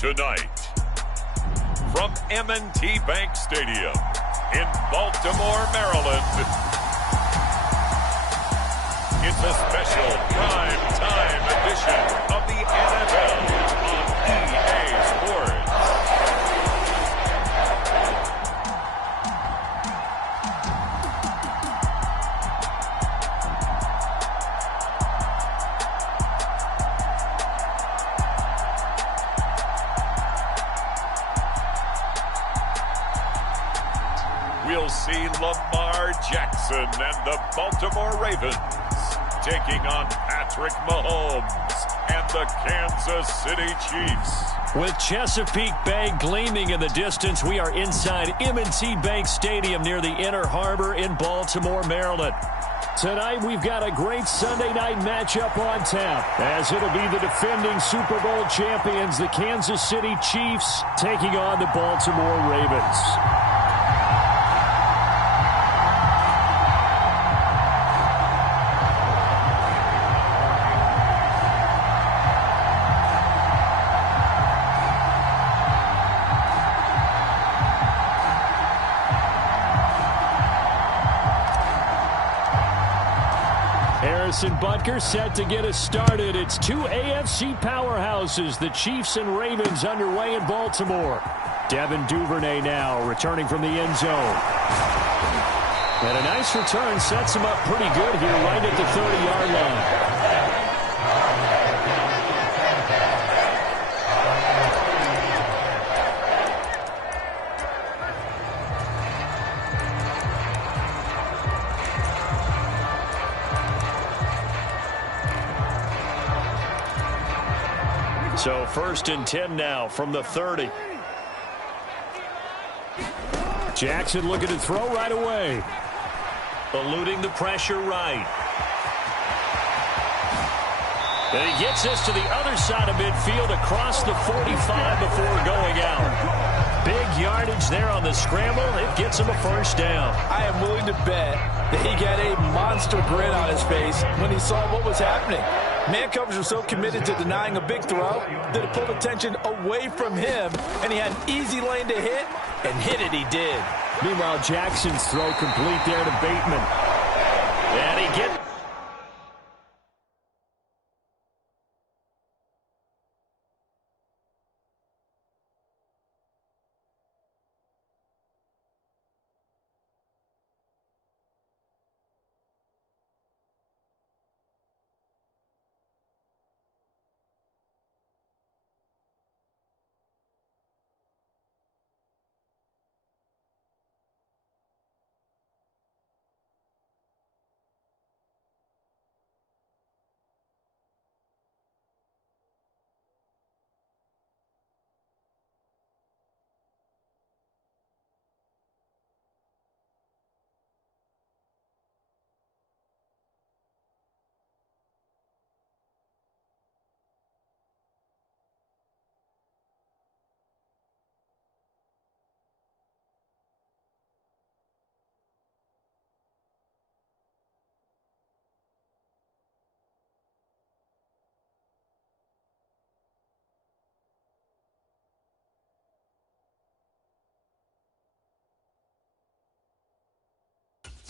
Tonight, from M&T Bank Stadium in Baltimore, Maryland, it's a special prime-time edition of the NFL on EA Sports. We'll see Lamar Jackson and the Baltimore Ravens taking on Patrick Mahomes and the Kansas City Chiefs. With Chesapeake Bay gleaming in the distance, we are inside M&T Bank Stadium near the Inner Harbor in Baltimore, Maryland. Tonight, we've got a great Sunday night matchup on tap, as it'll be the defending Super Bowl champions, the Kansas City Chiefs, taking on the Baltimore Ravens. Harrison Butker set to get us started. It's two AFC powerhouses, the Chiefs and Ravens, underway in Baltimore. Devin Duvernay now returning from the end zone. And a nice return sets him up pretty good here right at the 30-yard line. So 1st and 10 now from the 30. Jackson looking to throw right away. Eluding the pressure right. And he gets this to the other side of midfield across the 45 before going out. Big yardage there on the scramble. It gets him a first down. I am willing to bet that he got a monster grin on his face when he saw what was happening. Man coverage was so committed to denying a big throw that it pulled attention away from him, and he had an easy lane to hit, and hit it he did. Meanwhile, Jackson's throw complete there to Bateman. And he gets...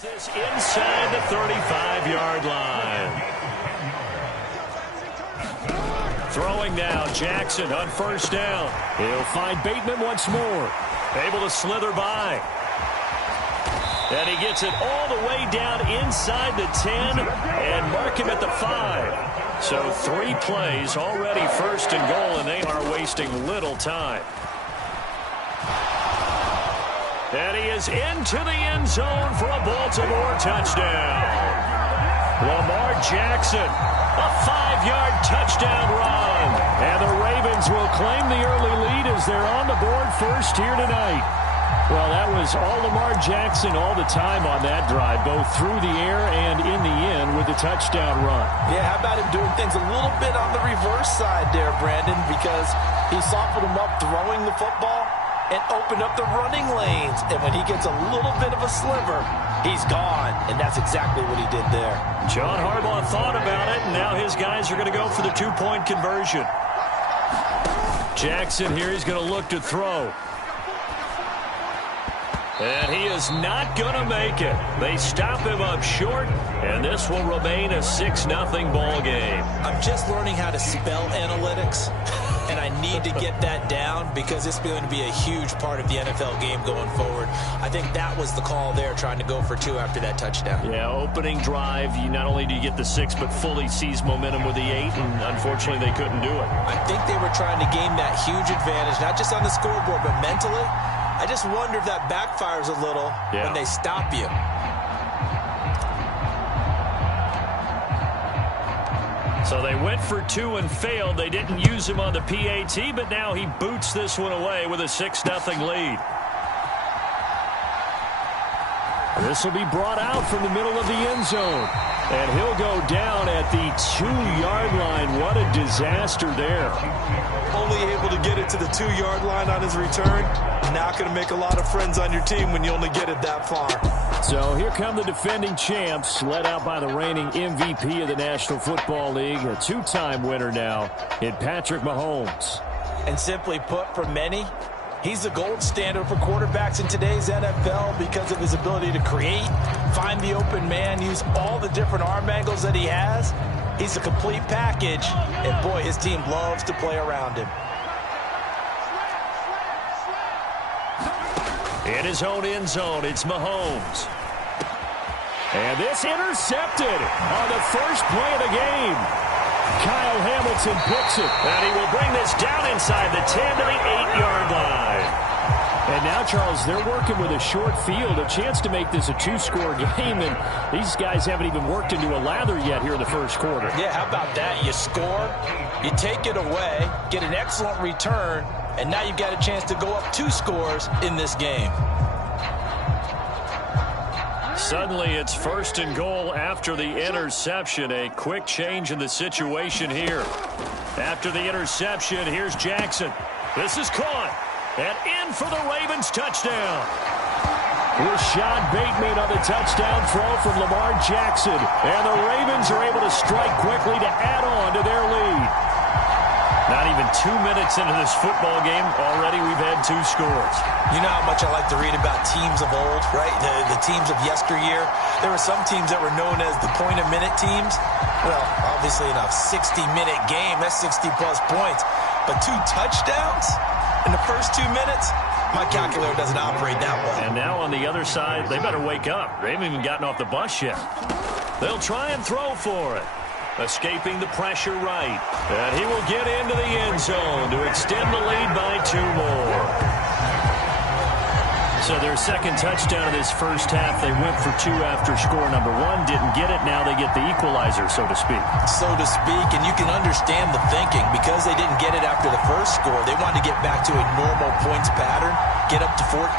This inside the 35-yard line. Throwing now, Jackson on first down. He'll find Bateman once more. Able to slither by. And he gets it all the way down inside the 10 and mark him at the 5. So 3 plays already first and goal, and they are wasting little time. And he is into the end zone for a Baltimore touchdown. Lamar Jackson, a 5-yard touchdown run. And the Ravens will claim the early lead as they're on the board first here tonight. Well, that was all Lamar Jackson all the time on that drive, both through the air and in the end with the touchdown run. Yeah, how about him doing things a little bit on the reverse side there, Brandon, because he softened him up throwing the football and opened up the running lanes. And when he gets a little bit of a sliver, he's gone. And that's exactly what he did there. John Harbaugh thought about it, and now his guys are going to go for the 2-point conversion. Jackson here, he's going to look to throw. And he is not going to make it. They stop him up short, and this will remain a 6-0 ball game. I'm just learning how to spell analytics, and I need to get that down because it's going to be a huge part of the NFL game going forward. I think that was the call there, trying to go for 2 after that touchdown. Yeah, opening drive, you not only do you get the 6, but fully seize momentum with the 8, and unfortunately they couldn't do it. I think they were trying to gain that huge advantage, not just on the scoreboard, but mentally. I just wonder if that backfires a little when they stop you. So they went for 2 and failed. They didn't use him on the PAT, but now he boots this one away with a 6-0 lead. This will be brought out from the middle of the end zone. And he'll go down at the 2-yard line. What a disaster there. Only able to get it to the 2-yard line on his return. Not going to make a lot of friends on your team when you only get it that far. So here come the defending champs, led out by the reigning MVP of the National Football League, a 2-time winner now in Patrick Mahomes. And simply put, for many, he's the gold standard for quarterbacks in today's NFL because of his ability to create, find the open man, use all the different arm angles that he has. He's a complete package, and boy, his team loves to play around him. In his own end zone, it's Mahomes. And this intercepted on the first play of the game. Kyle Hamilton picks it. And he will bring this down inside the 10 to the 8-yard line. And now, Charles, they're working with a short field, a chance to make this a 2-score game, and these guys haven't even worked into a lather yet here in the first quarter. Yeah, how about that? You score, you take it away, get an excellent return, and now you've got a chance to go up 2 scores in this game. Suddenly, it's 1st and goal after the interception. A quick change in the situation here. After the interception, here's Jackson. This is caught. And in for the Ravens touchdown. Rashad Bateman on the touchdown throw from Lamar Jackson. And the Ravens are able to strike quickly to add on to their lead. Not even 2 minutes into this football game, already we've had 2 scores. You know how much I like to read about teams of old, right? The teams of yesteryear. There were some teams that were known as the point-a-minute teams. Well, obviously in a 60-minute game, that's 60-plus points. But 2 touchdowns in the first 2 minutes? My calculator doesn't operate that well. And now on the other side, they better wake up. They haven't even gotten off the bus yet. They'll try and throw for it. Escaping the pressure right. And he will get into the end zone to extend the lead by 2 more. So their second touchdown of this first half, they went for 2 after score number 1. Didn't get it. Now they get the equalizer, so to speak. So to speak, and you can understand the thinking. Because they didn't get it after the first score, they wanted to get back to a normal points pattern, get up to 14.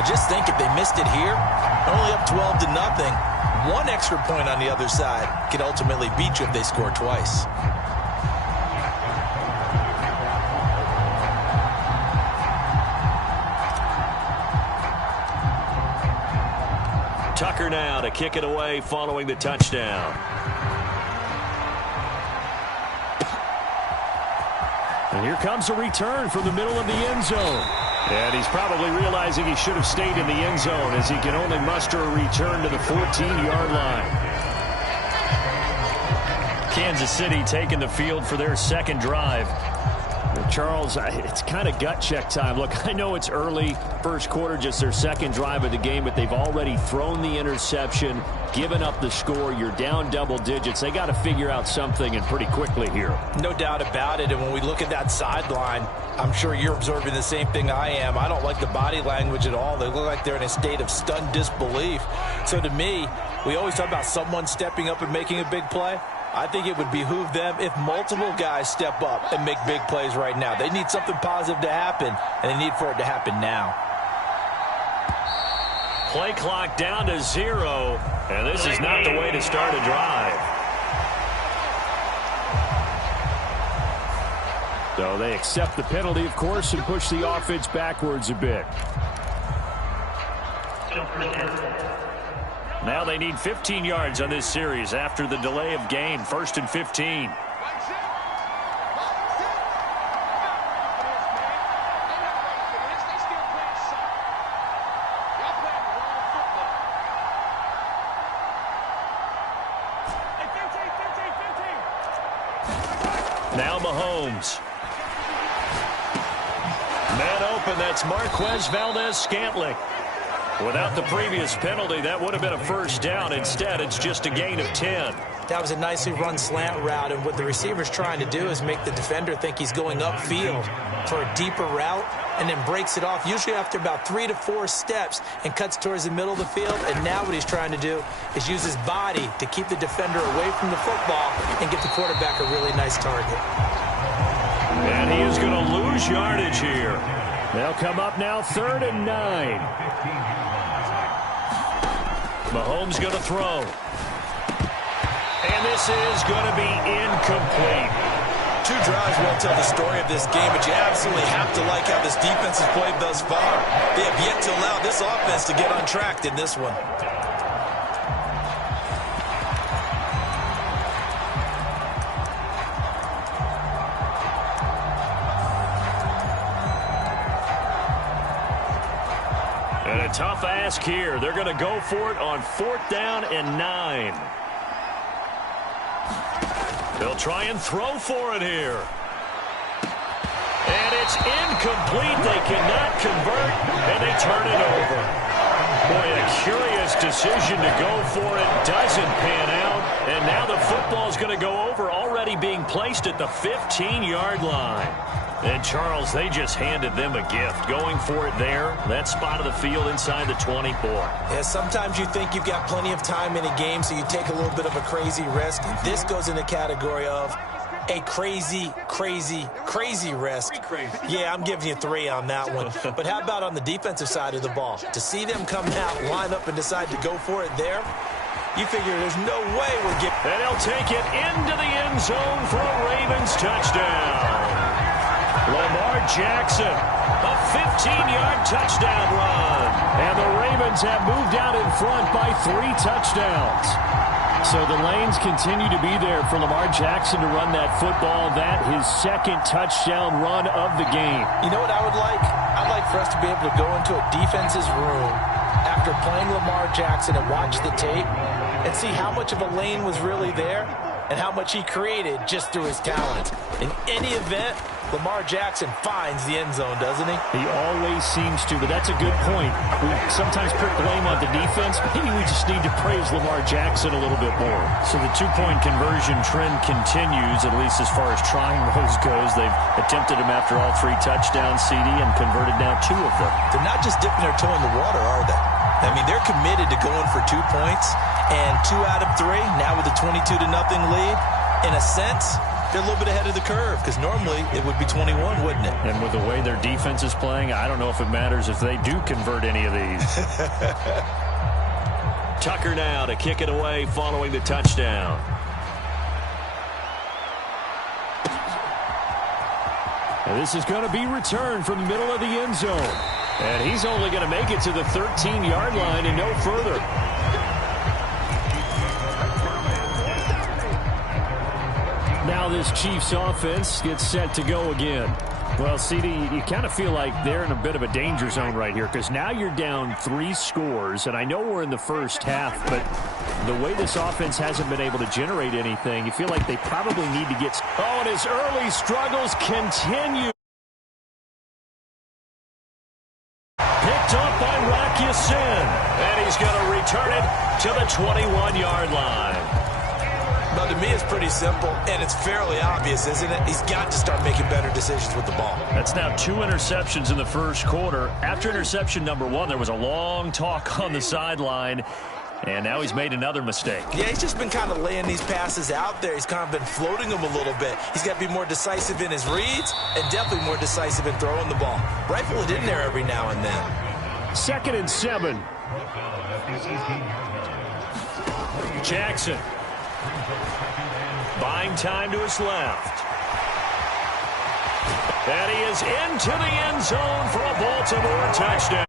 But just think, if they missed it here, only up 12-0, 1 extra point on the other side could ultimately beat you if they score twice. Tucker now to kick it away following the touchdown. And here comes a return from the middle of the end zone. And he's probably realizing he should have stayed in the end zone as he can only muster a return to the 14-yard line. Kansas City taking the field for their second drive. Charles, it's kind of gut check time. Look, I know it's early, first quarter, just their second drive of the game, but they've already thrown the interception, given up the score. You're down double digits. They got to figure out something, and pretty quickly here. No doubt about it, and when we look at that sideline, I'm sure you're observing the same thing I am. I don't like the body language at all. They look like they're in a state of stunned disbelief. So to me, we always talk about someone stepping up and making a big play. I think it would behoove them if multiple guys step up and make big plays right now. They need something positive to happen, and they need for it to happen now. Play clock down to 0, and this is not the way to start a drive. So they accept the penalty, of course, and push the offense backwards a bit. Now they need 15 yards on this series after the delay of game. 1st and 15. Now Mahomes. Man open, that's Marquez Valdez-Scantling. Without the previous penalty, that would have been a first down. Instead, it's just a gain of 10. That was a nicely run slant route, and what the receiver's trying to do is make the defender think he's going upfield for a deeper route, and then breaks it off, usually after about 3 to 4 steps, and cuts towards the middle of the field. And now what he's trying to do is use his body to keep the defender away from the football and get the quarterback a really nice target. And he is going to lose yardage here. They'll come up now 3rd and 9. Mahomes going to throw. And this is going to be incomplete. 2 drives won't tell the story of this game, but you absolutely have to like how this defense has played thus far. They have yet to allow this offense to get untracked in this one. And a tough ask here. They're going to go for it on 4th down and 9. They'll try and throw for it here. And it's incomplete. They cannot convert, and they turn it over. Boy, a curious decision to go for it. Doesn't pan out. And now the football is going to go over, already being placed at the 15-yard line. And, Charles, they just handed them a gift. Going for it there, that spot of the field inside the 24. Yeah, sometimes you think you've got plenty of time in a game, so you take a little bit of a crazy risk. This goes in the category of a crazy, crazy, crazy risk. Yeah, I'm giving you 3 on that one. But how about on the defensive side of the ball? To see them come out, line up, and decide to go for it there, you figure there's no way we're getting... And they'll take it into the end zone for a Ravens touchdown. Lamar Jackson, a 15-yard touchdown run. And the Ravens have moved out in front by 3 touchdowns. So the lanes continue to be there for Lamar Jackson to run that football. That his 2nd touchdown run of the game. You know what I would like? I'd like for us to be able to go into a defense's room after playing Lamar Jackson and watch the tape and see how much of a lane was really there and how much he created just through his talent. In any event, Lamar Jackson finds the end zone, doesn't he? He always seems to, but that's a good point. We sometimes put blame on the defense. Maybe we just need to praise Lamar Jackson a little bit more. So the 2-point conversion trend continues, at least as far as trying those goes. They've attempted them after all 3 touchdowns, CD, and converted now 2 of them. They're not just dipping their toe in the water, are they? I mean, they're committed to going for 2 points, and 2 out of 3, now with a 22-0 lead. In a sense, they're a little bit ahead of the curve, because normally it would be 21, wouldn't it? And with the way their defense is playing, I don't know if it matters if they do convert any of these. Tucker now to kick it away following the touchdown. And this is going to be returned from the middle of the end zone. And he's only going to make it to the 13-yard line and no further. Now this Chiefs offense gets set to go again. Well, CD, you kind of feel like they're in a bit of a danger zone right here, because now you're down 3 scores, and I know we're in the first half, but the way this offense hasn't been able to generate anything, you feel like they probably need to get... Oh, and his early struggles continue. Picked up by Rocky Sin, and he's going to return it to the 21-yard line. Now, to me, it's pretty simple, and it's fairly obvious, isn't it? He's got to start making better decisions with the ball. That's now 2 interceptions in the first quarter. After interception number 1, there was a long talk on the sideline, and now he's made another mistake. Yeah, he's just been kind of laying these passes out there. He's kind of been floating them a little bit. He's got to be more decisive in his reads and definitely more decisive in throwing the ball. Rifle it in there every now and then. 2nd and 7. Jackson. Buying time to his left. And he is into the end zone for a Baltimore touchdown.